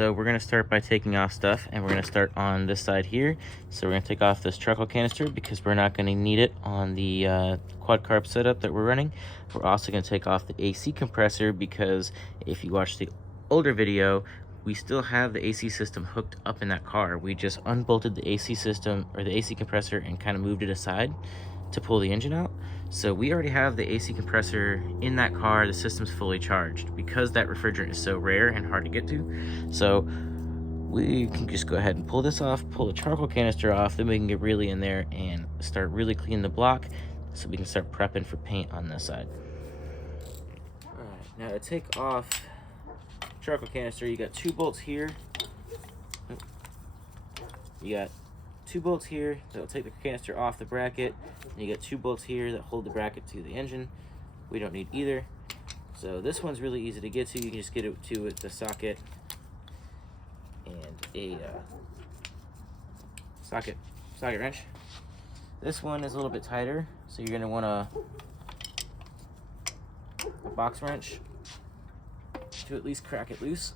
So we're gonna start by taking off stuff, and we're gonna start on this side here. So we're gonna take off this charcoal canister because we're not gonna need it on the quad carb setup that we're running. We're also gonna take off the AC compressor because if you watch the older video, we still have the AC system hooked up in that car. We just unbolted the AC system, or the AC compressor, and kind of moved it aside to pull the engine out. So we already have the AC compressor in that car. The system's fully charged because that refrigerant is so rare and hard to get to. So we can just go ahead and pull this off, pull the charcoal canister off, then we can get really in there and start really cleaning the block so we can start prepping for paint on this side. All right, now to take off charcoal canister, you got 2 bolts here. You got 2 bolts here that'll take the canister off the bracket, and you got 2 bolts here that hold the bracket to the engine. We don't need either. So this one's really easy to get to. You can just get it to the socket and a socket wrench. This one is a little bit tighter, so you're gonna want a box wrench to at least crack it loose.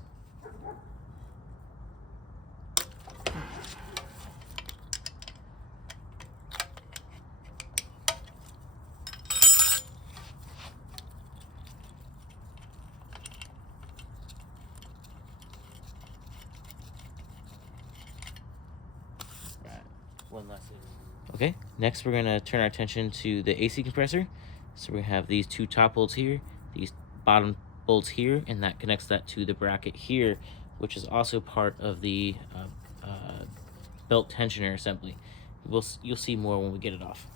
One less. Okay, next we're gonna turn our attention to the AC compressor. So we have these 2 top bolts here, these bottom bolts here, and that connects that to the bracket here, which is also part of the belt tensioner assembly. You'll see more when we get it off.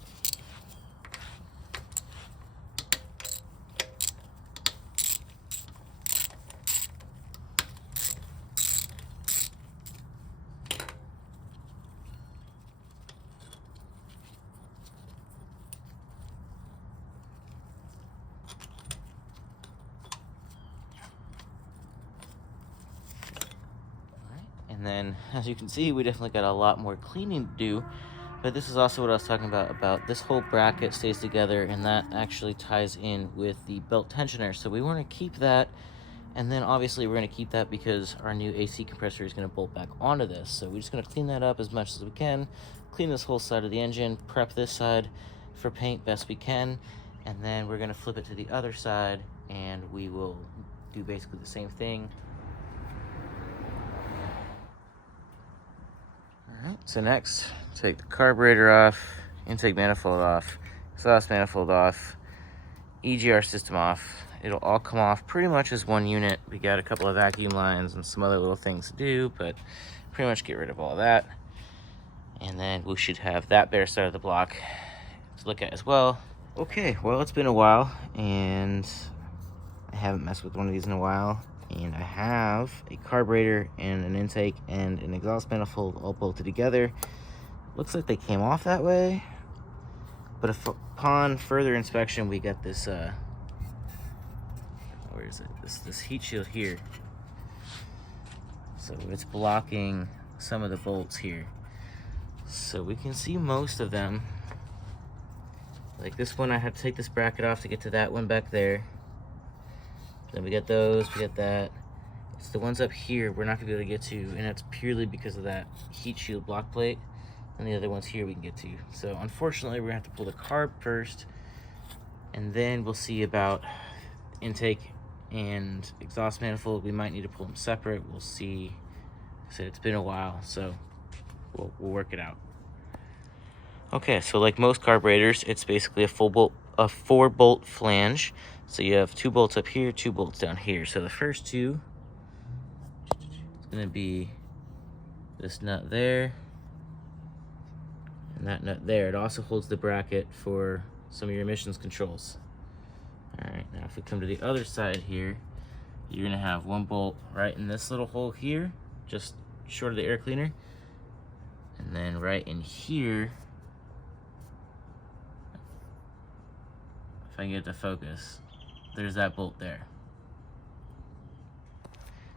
And then, as you can see, we definitely got a lot more cleaning to do, but this is also what I was talking about this whole bracket stays together, and that actually ties in with the belt tensioner. So we want to keep that, and then obviously we're going to keep that because our new AC compressor is going to bolt back onto this. So we're just going to clean that up as much as we can, clean this whole side of the engine, prep this side for paint best we can, and then we're going to flip it to the other side, and we will do basically the same thing. Alright, so next, take the carburetor off, intake manifold off, exhaust manifold off, EGR system off. It'll all come off pretty much as one unit. We got a couple of vacuum lines and some other little things to do, but pretty much get rid of all that. And then we should have that bare side of the block to look at as well. Okay, well, it's been a while, and I haven't messed with one of these in a while. And I have a carburetor and an intake and an exhaust manifold all bolted together. Looks like they came off that way, but upon further inspection, we got this where is it, this heat shield here, so it's blocking some of the bolts here, so we can see most of them. Like this one, I had to take this bracket off to get to that one back there. Then we got those, we got that. It's the ones up here we're not gonna be able to get to, and that's purely because of that heat shield block plate. And the other ones here we can get to. So unfortunately, we're gonna have to pull the carb first, and then we'll see about intake and exhaust manifold. We might need to pull them separate. We'll see. Like I said, it's been a while, so we'll work it out. Okay, so like most carburetors, it's basically a 4-bolt flange. So you have 2 bolts up here, 2 bolts down here. So the first 2 is going to be this nut there and that nut there. It also holds the bracket for some of your emissions controls. All right, now if we come to the other side here, you're going to have 1 bolt right in this little hole here, just short of the air cleaner. And then right in here, if I can get it to focus, there's that bolt there.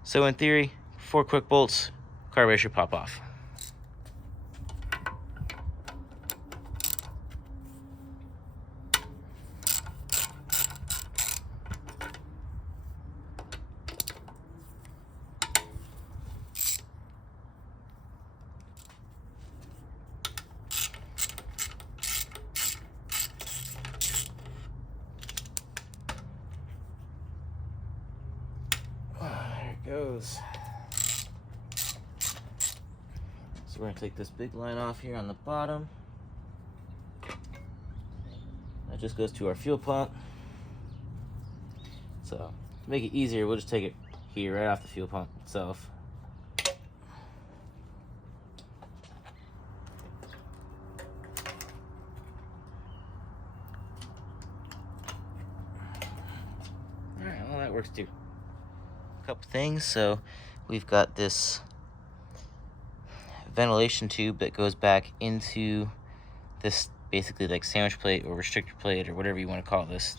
So in theory, 4 quick bolts, carburetor should pop off. goes. So we're gonna take this big line off here on the bottom. That just goes to our fuel pump. So to make it easier, we'll just take it here right off the fuel pump itself. Alright, well that works too. A couple things, so we've got this ventilation tube that goes back into this basically like sandwich plate or restrictor plate or whatever you want to call this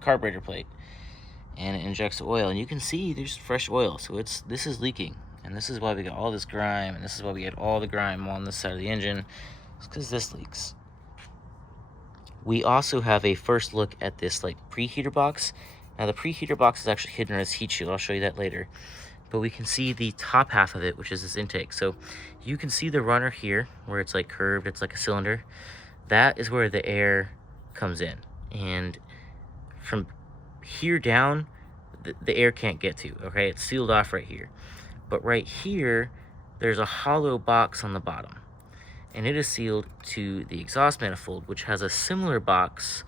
carburetor plate, and it injects oil, and you can see there's fresh oil, so this is leaking, and this is why we got all this grime, and this is why we get all the grime on this side of the engine. It's because this leaks. We also have a first look at this like preheater box. Now the preheater box is actually hidden in this heat shield. I'll show you that later. But we can see the top half of it, which is this intake. So you can see the runner here where it's like curved, it's like a cylinder. That is where the air comes in. And from here down, the air can't get to, okay? It's sealed off right here. But right here, there's a hollow box on the bottom. And it is sealed to the exhaust manifold, which has a similar box,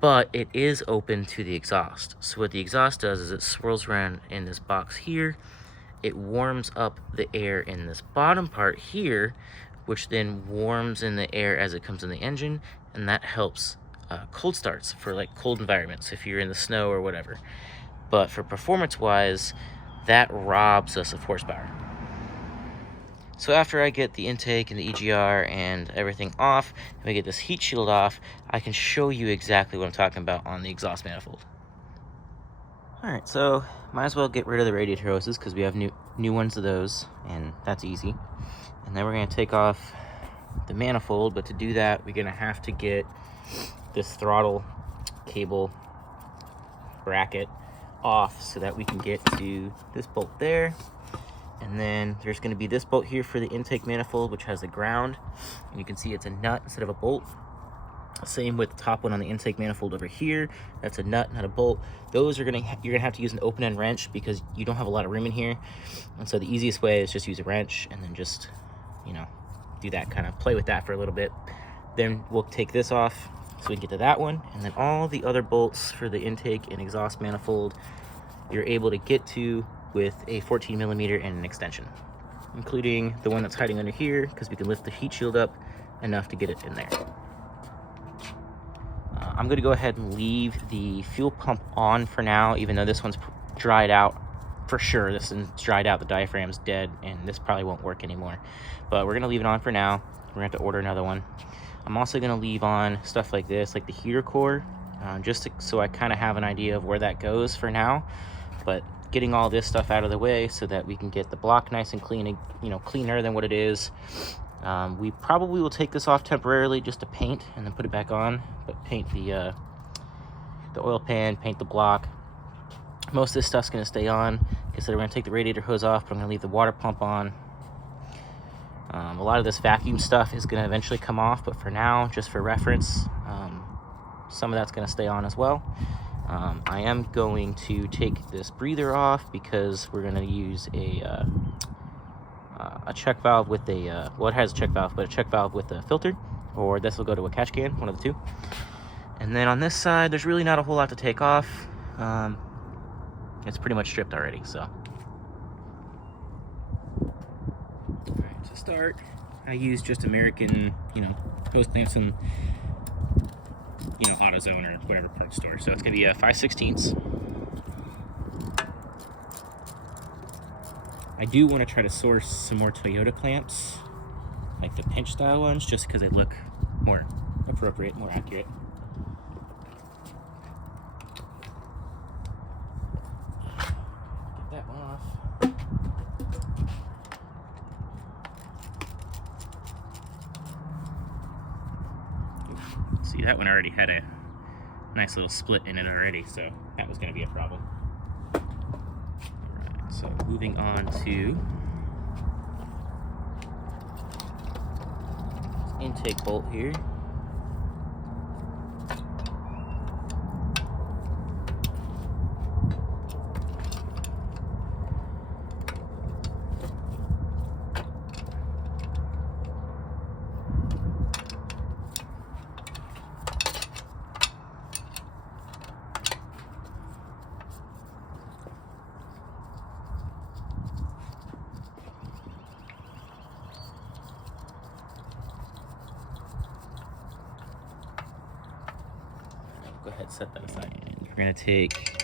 but it is open to the exhaust. So what the exhaust does is it swirls around in this box here. It warms up the air in this bottom part here, which then warms in the air as it comes in the engine, and that helps cold starts for like cold environments if you're in the snow or whatever. But for performance-wise, that robs us of horsepower. So after I get the intake and the EGR and everything off, and we get this heat shield off, I can show you exactly what I'm talking about on the exhaust manifold. Alright, so might as well get rid of the radiator hoses because we have new ones of those, and that's easy. And then we're going to take off the manifold, but to do that, we're going to have to get this throttle cable bracket off so that we can get to this bolt there. And then there's going to be this bolt here for the intake manifold, which has a ground, and you can see it's a nut instead of a bolt. Same with the top one on the intake manifold over here. That's a nut, not a bolt. Those are you're gonna have to use an open end wrench because you don't have a lot of room in here. And so the easiest way is just use a wrench and then just, you know, do that, kind of play with that for a little bit. Then we'll take this off so we can get to that one, and then all the other bolts for the intake and exhaust manifold you're able to get to with a 14mm and an extension, including the one that's hiding under here because we can lift the heat shield up enough to get it in there. I'm going to go ahead and leave the fuel pump on for now, even though this one's dried out for sure. This one's dried out, the diaphragm's dead, and this probably won't work anymore. But we're going to leave it on for now. We're going to have to order another one. I'm also going to leave on stuff like this, like the heater core, so I kind of have an idea of where that goes for now. But getting all this stuff out of the way so that we can get the block nice and clean, you know, cleaner than what it is. We probably will take this off temporarily just to paint and then put it back on, but paint the oil pan, paint the block. Most of this stuff's going to stay on. Like I said, we're going to take the radiator hose off, but I'm going to leave the water pump on. A lot of this vacuum stuff is going to eventually come off, but for now, just for reference, some of that's going to stay on as well. I am going to take this breather off because we're going to use a check valve with a, well, it has a check valve, but a check valve with a filter, or this will go to a catch can, one of the two. And then on this side, there's really not a whole lot to take off. It's pretty much stripped already, so. All right, to start, I use just American, you know, hose clamps and, you know, AutoZone or whatever parts store. So it's gonna be a 5/16. I do want to try to source some more Toyota clamps, like the pinch style ones, just because they look more appropriate, more accurate. Get that one off. See, that one already had a nice little split in it already, so that was going to be a problem. Alright, so moving on to intake bolt here. go ahead and set that aside. And we're gonna take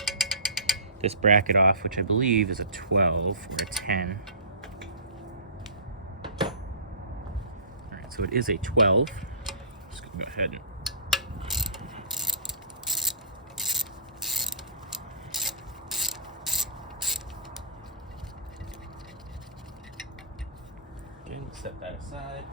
this bracket off, which I believe is a 12 or a 10. All right, so it is a 12. Just gonna go ahead and set that aside.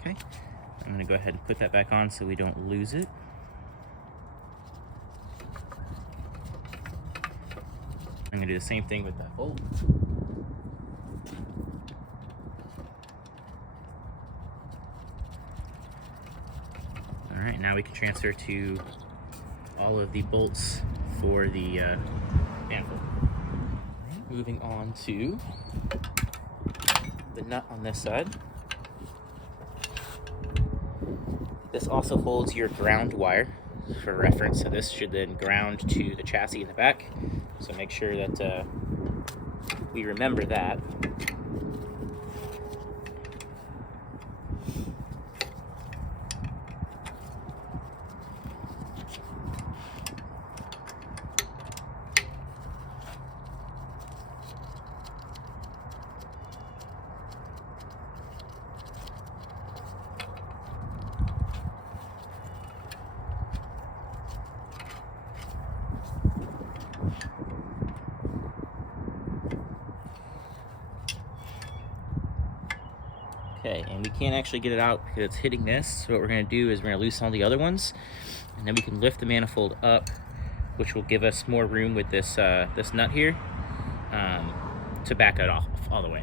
Okay, I'm going to go ahead and put that back on so we don't lose it. I'm going to do the same thing with that bolt. All right, now we can transfer to all of the bolts for the manifold. Moving on to the nut on this side. This also holds your ground wire for reference, so this should then ground to the chassis in the back. So make sure that we remember that. Okay, and we can't actually get it out because it's hitting this. So what we're going to do is we're going to loosen all the other ones, and then we can lift the manifold up, which will give us more room with this this nut here to back it off all the way.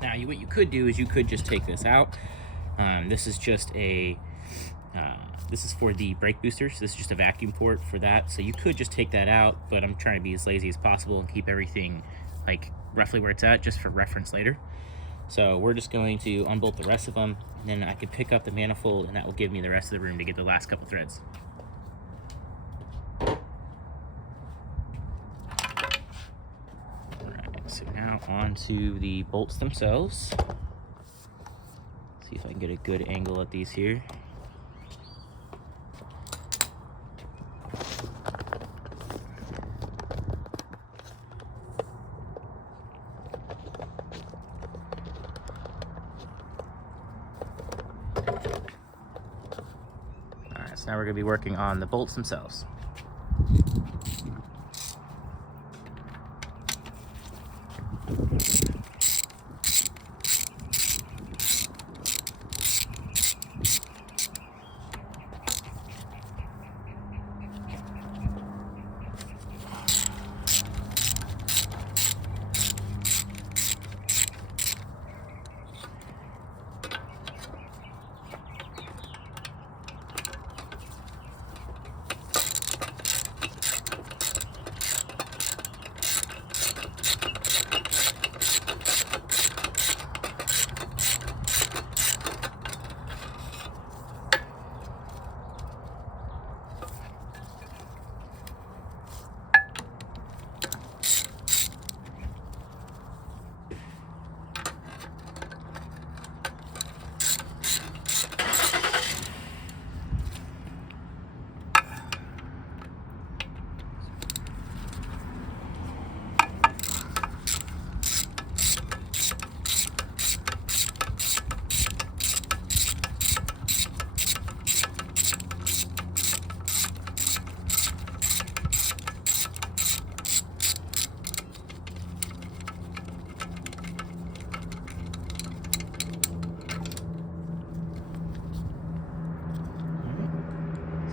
Now, what you could do is you could just take this out. This is just a this is for the brake boosters. This is just a vacuum port for that. So you could just take that out, but I'm trying to be as lazy as possible and keep everything like roughly where it's at, just for reference later. So we're just going to unbolt the rest of them, and then I can pick up the manifold, and that will give me the rest of the room to get the last couple threads. All right, so now on to the bolts themselves. See if I can get a good angle at these here. So now we're going to be working on the bolts themselves.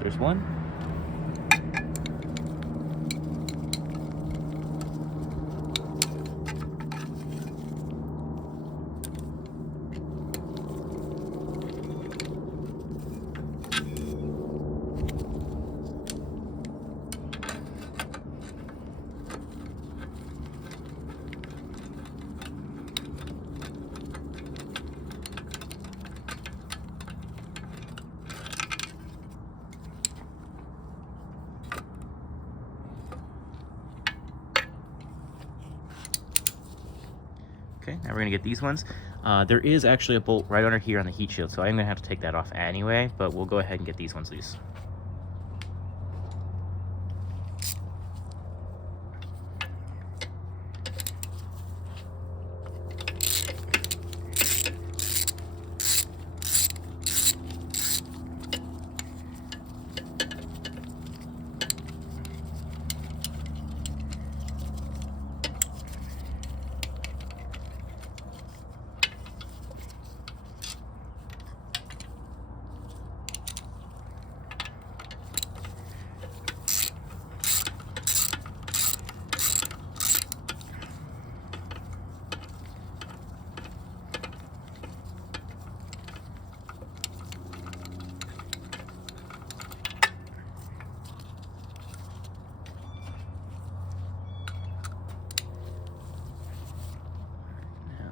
There's one. Okay, now we're gonna get these ones. There is actually a bolt right under here on the heat shield, so I'm gonna have to take that off anyway, but we'll go ahead and get these ones loose.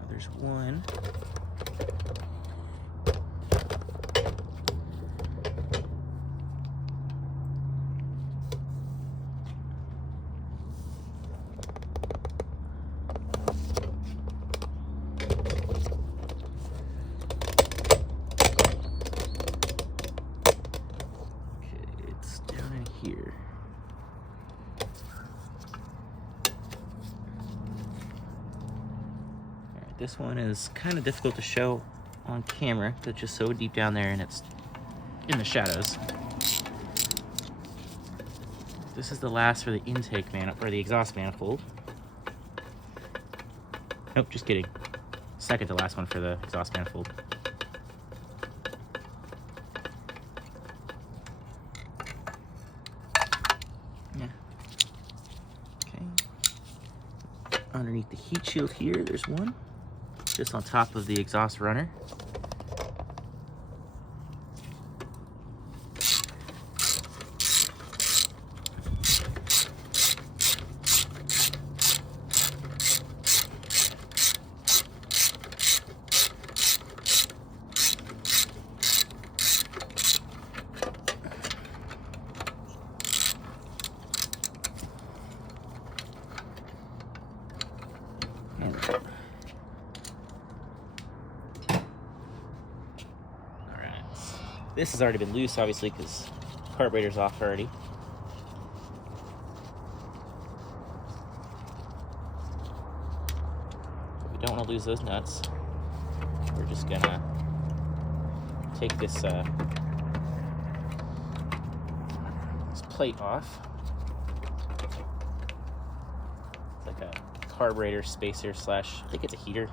There's one. Okay, it's down in here. This one is kind of difficult to show on camera. It's just so deep down there and it's in the shadows. This is the last for the intake manifold, or the exhaust manifold. Nope, just kidding. Second to last one for the exhaust manifold. Yeah. Okay. Underneath the heat shield here, there's one. Just on top of the exhaust runner. This has already been loose, obviously, because the carburetor's off already. But we don't want to lose those nuts. We're just gonna take this plate off. It's like a carburetor spacer slash, I think it's a heater.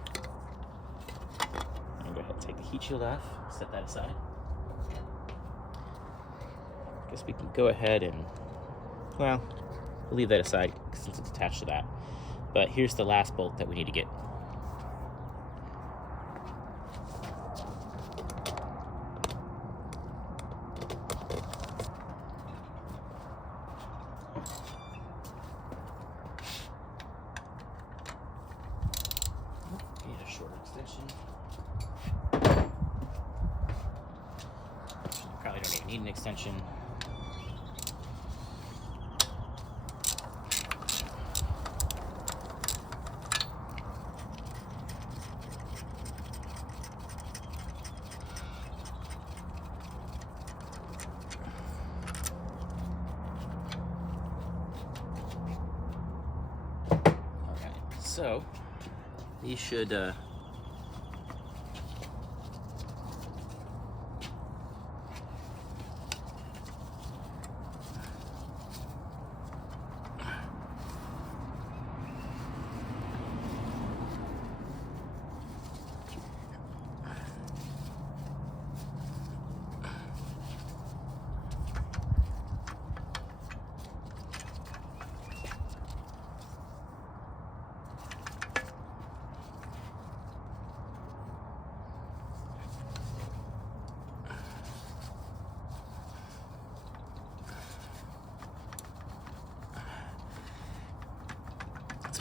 I'm gonna go ahead and take the heat shield off, set that aside. Guess we can go ahead and, well, we'll leave that aside since it's attached to that. But here's the last bolt that we need to get. Need a shorter extension. Probably don't even need an extension. So, these should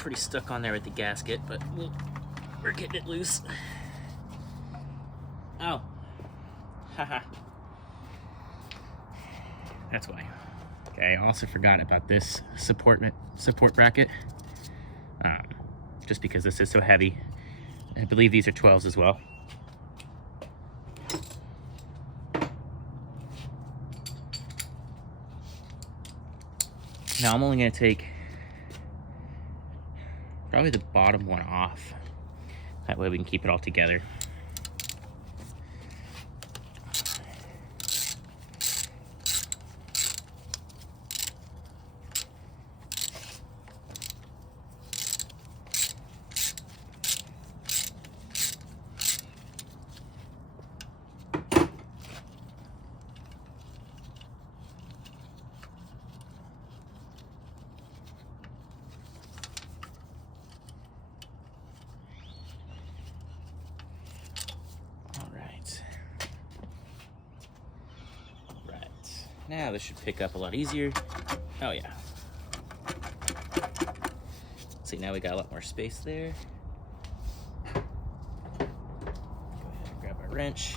pretty stuck on there with the gasket, but we're getting it loose. Oh, haha. That's why. Okay, I also forgot about this support bracket. Just because this is so heavy, I believe these are 12s as well. Now I'm only going to take probably the bottom one off. That way we can keep it all together. Now this should pick up a lot easier. Oh yeah. See, now we got a lot more space there. Go ahead and grab our wrench.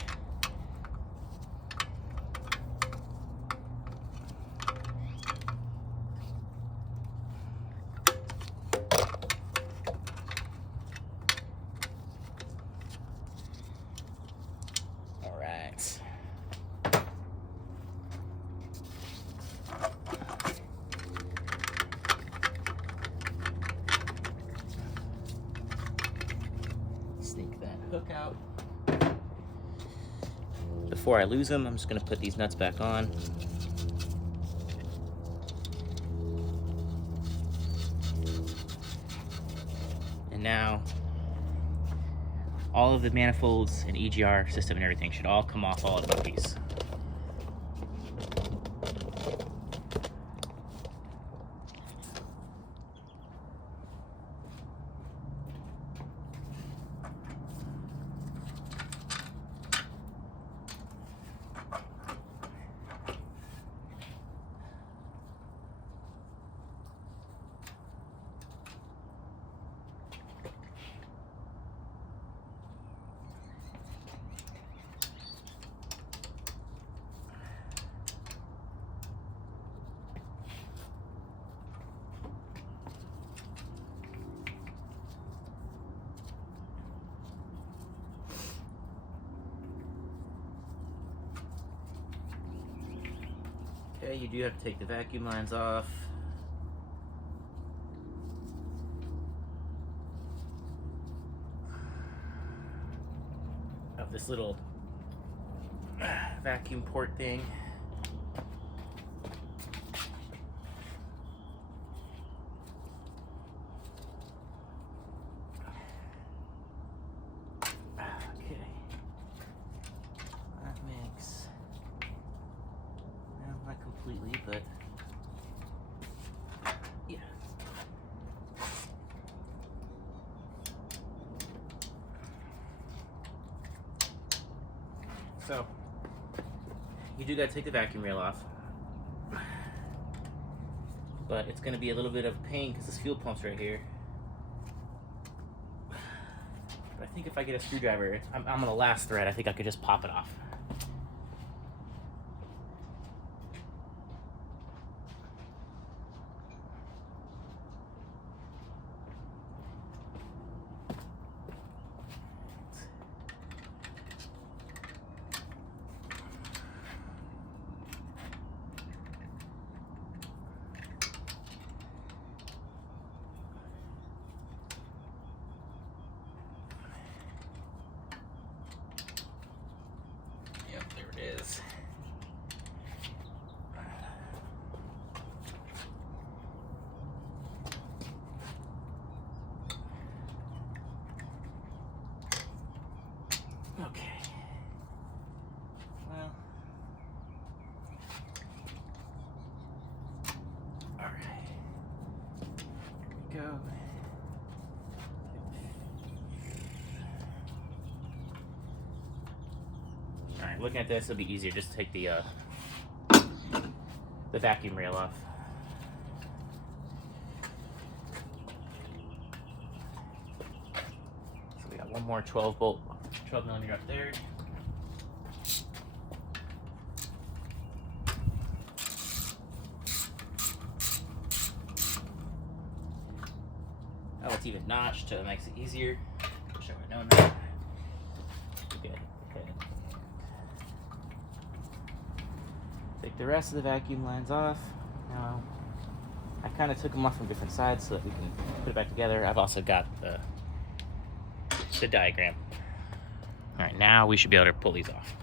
All right. Hook out. Before I lose them, I'm just going to put these nuts back on. And now all of the manifolds and EGR system and everything should all come off all in one piece. Okay, you do have to take the vacuum lines off. Of this little vacuum port thing. Completely, but yeah. So you do gotta take the vacuum rail off, but it's gonna be a little bit of pain because this fuel pump's right here. But I think if I get a screwdriver, I'm gonna last thread. I think I could just pop it off. Is. Okay. Well. All right. Here we go. Alright, looking at this, it'll be easier just to take the vacuum rail off. So we got one more 12 millimeter up there. Oh, it's even notched, so it makes it easier. Wish I would have known Take the rest of the vacuum lines off. Now, I kind of took them off from different sides so that we can put it back together. I've also got the diagram. All right, now we should be able to pull these off.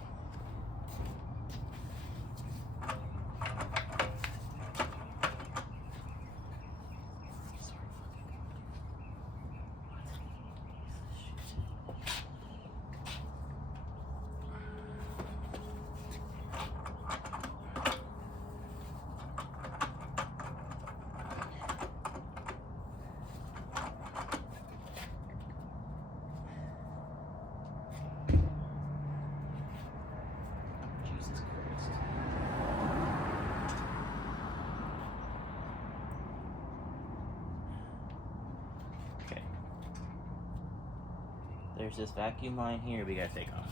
There's this vacuum line here we gotta take off.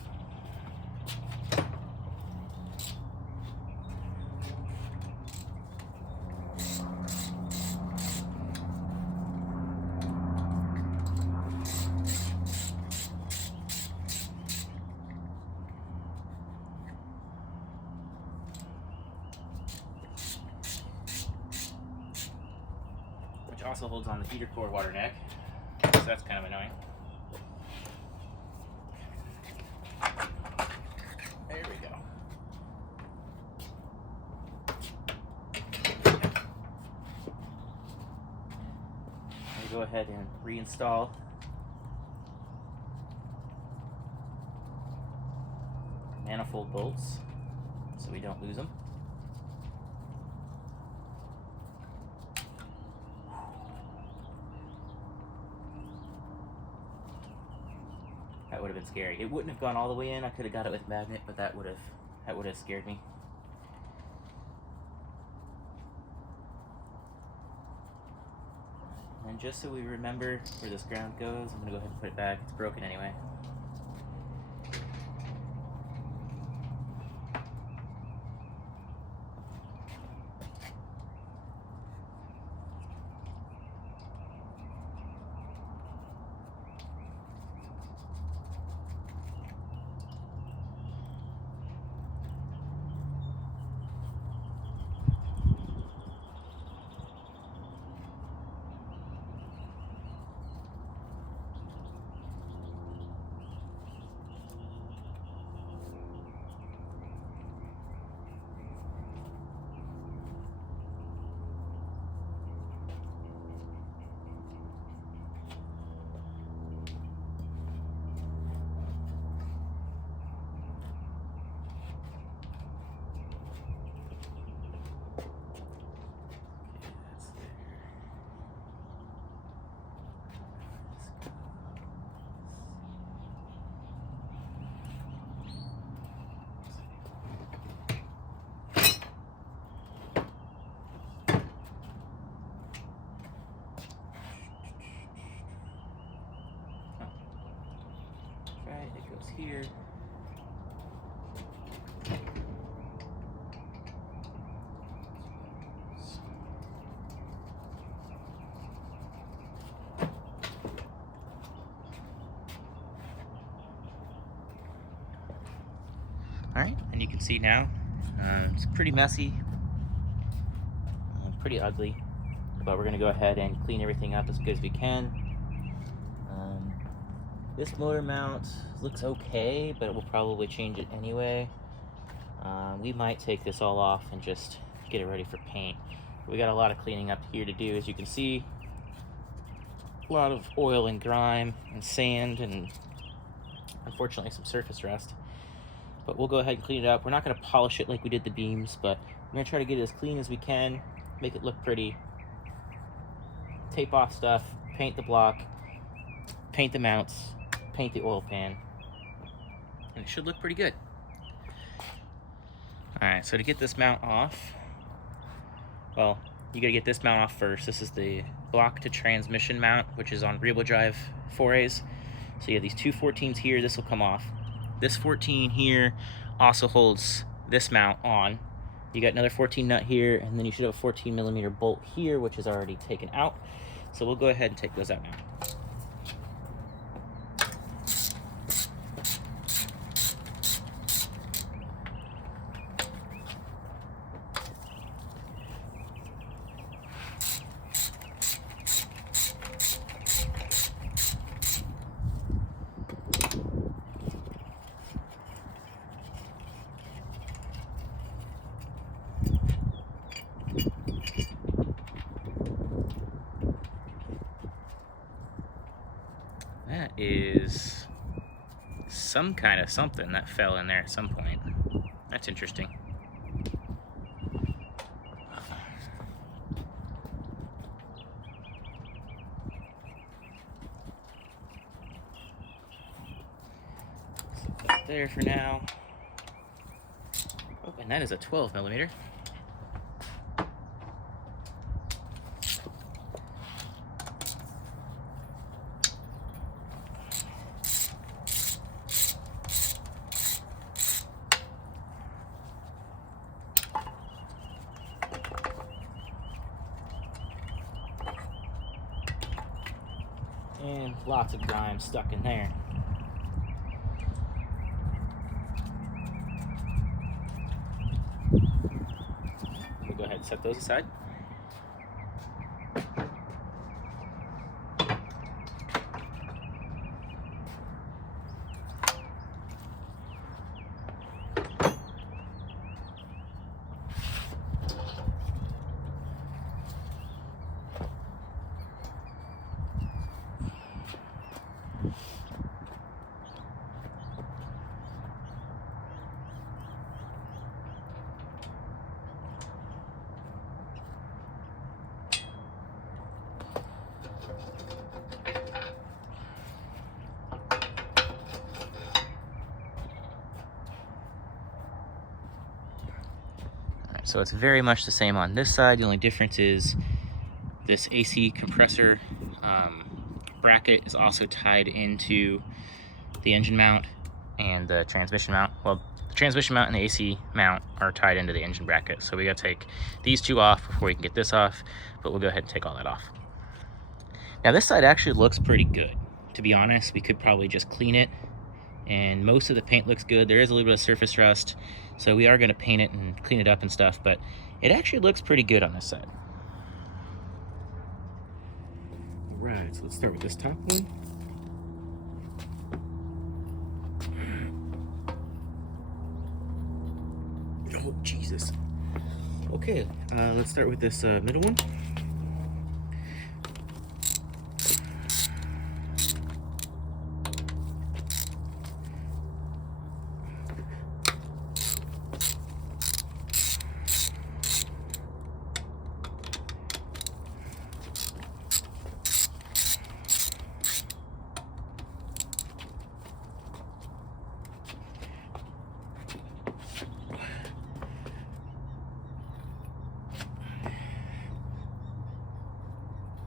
Which also holds on the heater core water neck, so that's kind of annoying. There we go. I'm gonna go ahead and reinstall manifold bolts so we don't lose them. That would have been scary. It wouldn't have gone all the way in. I could have got it with magnet, but that would have scared me. And just so we remember where this ground goes, I'm gonna go ahead and put it back. It's broken anyway. It goes here. All right, and you can see now it's pretty messy, pretty ugly, but we're gonna go ahead and clean everything up as good as we can. This motor mount looks okay, but it will probably change it anyway. We might take this all off and just get it ready for paint. We got a lot of cleaning up here to do, as you can see. A lot of oil and grime and sand and unfortunately some surface rust. But we'll go ahead and clean it up. We're not going to polish it like we did the beams, but we're going to try to get it as clean as we can, make it look pretty. Tape off stuff, paint the block, paint the mounts, paint the oil pan, and it should look pretty good. Alright, so to get this mount off, well, you gotta get this mount off first. This is the block to transmission mount, which is on rear-wheel drive 4As. So you have these two 14s here, this will come off. This 14 here also holds this mount on. You got another 14 nut here, and then you should have a 14 millimeter bolt here, which is already taken out. So we'll go ahead and take those out now. is some kind of something that fell in there at some point. That's interesting. So that there for now. Oh, and that is a 12mm. And lots of grime stuck in there. We'll go ahead and set those aside. So it's very much the same on this side. The only difference is this AC compressor bracket is also tied into the engine mount and the transmission mount. Well, the transmission mount and the AC mount are tied into the engine bracket. So we gotta take these two off before we can get this off, but we'll go ahead and take all that off. Now this side actually looks pretty good. To be honest, we could probably just clean it, and most of the paint looks good. There is a little bit of surface rust, so we are gonna paint it and clean it up and stuff, but it actually looks pretty good on this side. All right, so let's start with this top one. Oh, Jesus. Okay, let's start with this middle one.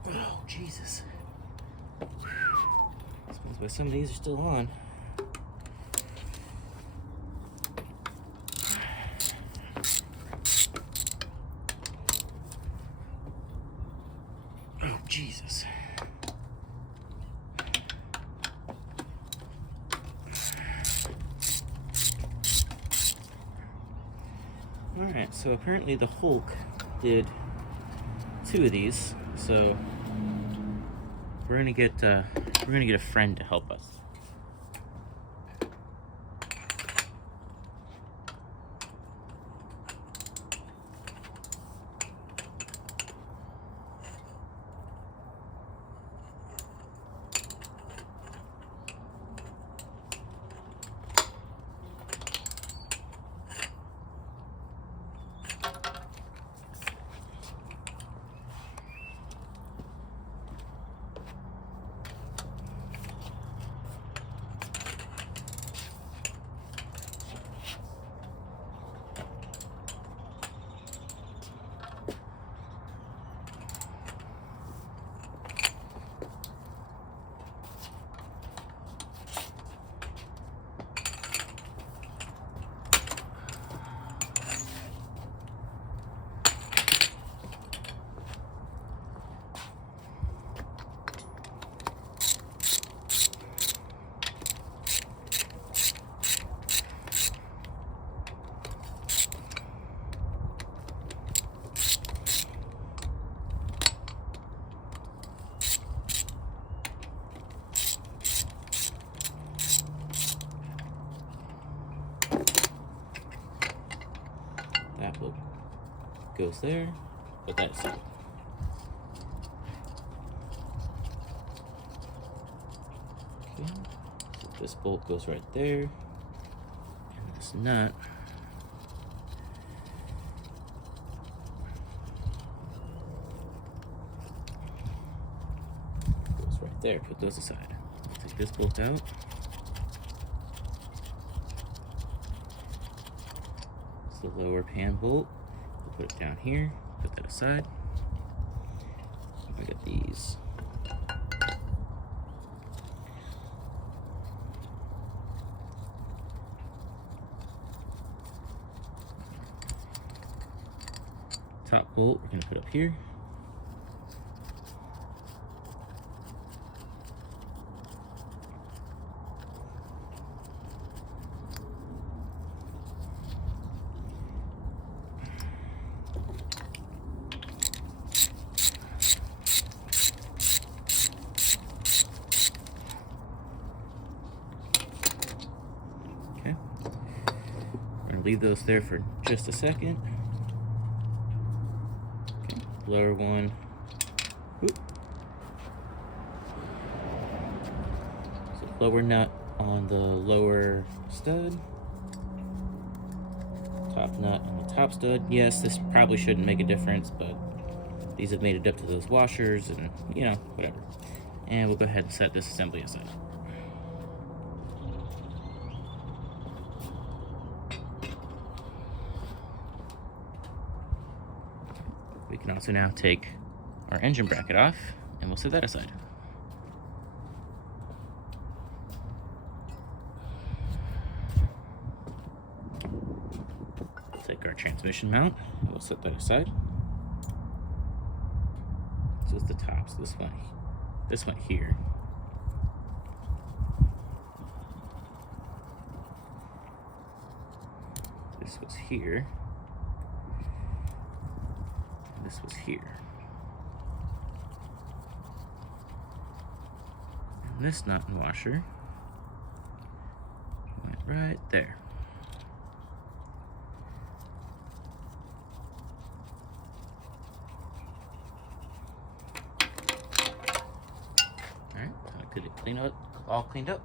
Oh, Jesus. Smells like some of these are still on. Oh, Jesus. Alright, so apparently the Hulk did 2 of these, so we're gonna get a friend to help us. That will goes there, but that's it. Okay. This bolt goes right there, and this nut goes right there. Put those aside. Take this bolt out. It's the lower pan bolt. We'll put it down here. Put that aside. I got these. Top bolt we're going to put up here. Okay. We're going to leave those there for just a second. Lower one. Oop. So lower nut on the lower stud. Top nut on the top stud. Yes, this probably shouldn't make a difference, but these have made it up to those washers and, you know, whatever. And we'll go ahead and set this assembly aside. We can also now take our engine bracket off, and we'll set that aside. Take our transmission mount, and we'll set that aside. So it's the tops. This went here. This was here. This was here. And this nut and washer went right there. All right, I get it all cleaned up.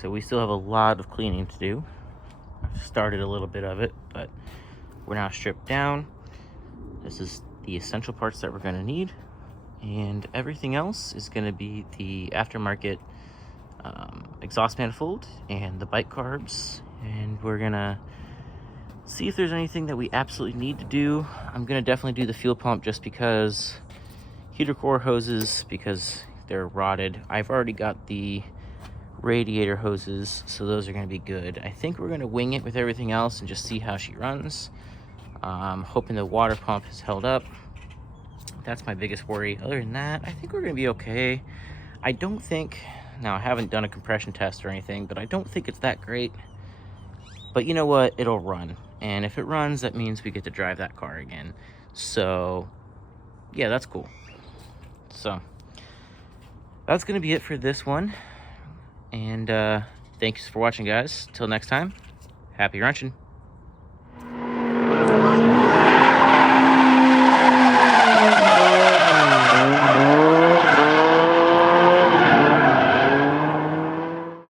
So we still have a lot of cleaning to do. I've started a little bit of it, but we're now stripped down. This is the essential parts that we're going to need, and everything else is going to be the aftermarket exhaust manifold and the bike carbs, and we're going to see if there's anything that we absolutely need to do. I'm going to definitely do the fuel pump just because heater core hoses, because they're rotted. I've already got the radiator hoses, so those are going to be good. I think we're going to wing it with everything else and just see how she runs. Hoping the water pump has held up. That's my biggest worry. Other than that, I think we're going to be okay. I don't think, now I haven't done a compression test or anything, but I don't think it's that great. But you know what? It'll run. And if it runs, that means we get to drive that car again. So, yeah, that's cool. So, that's going to be it for this one. And thanks for watching, guys. Till next time, happy wrenching.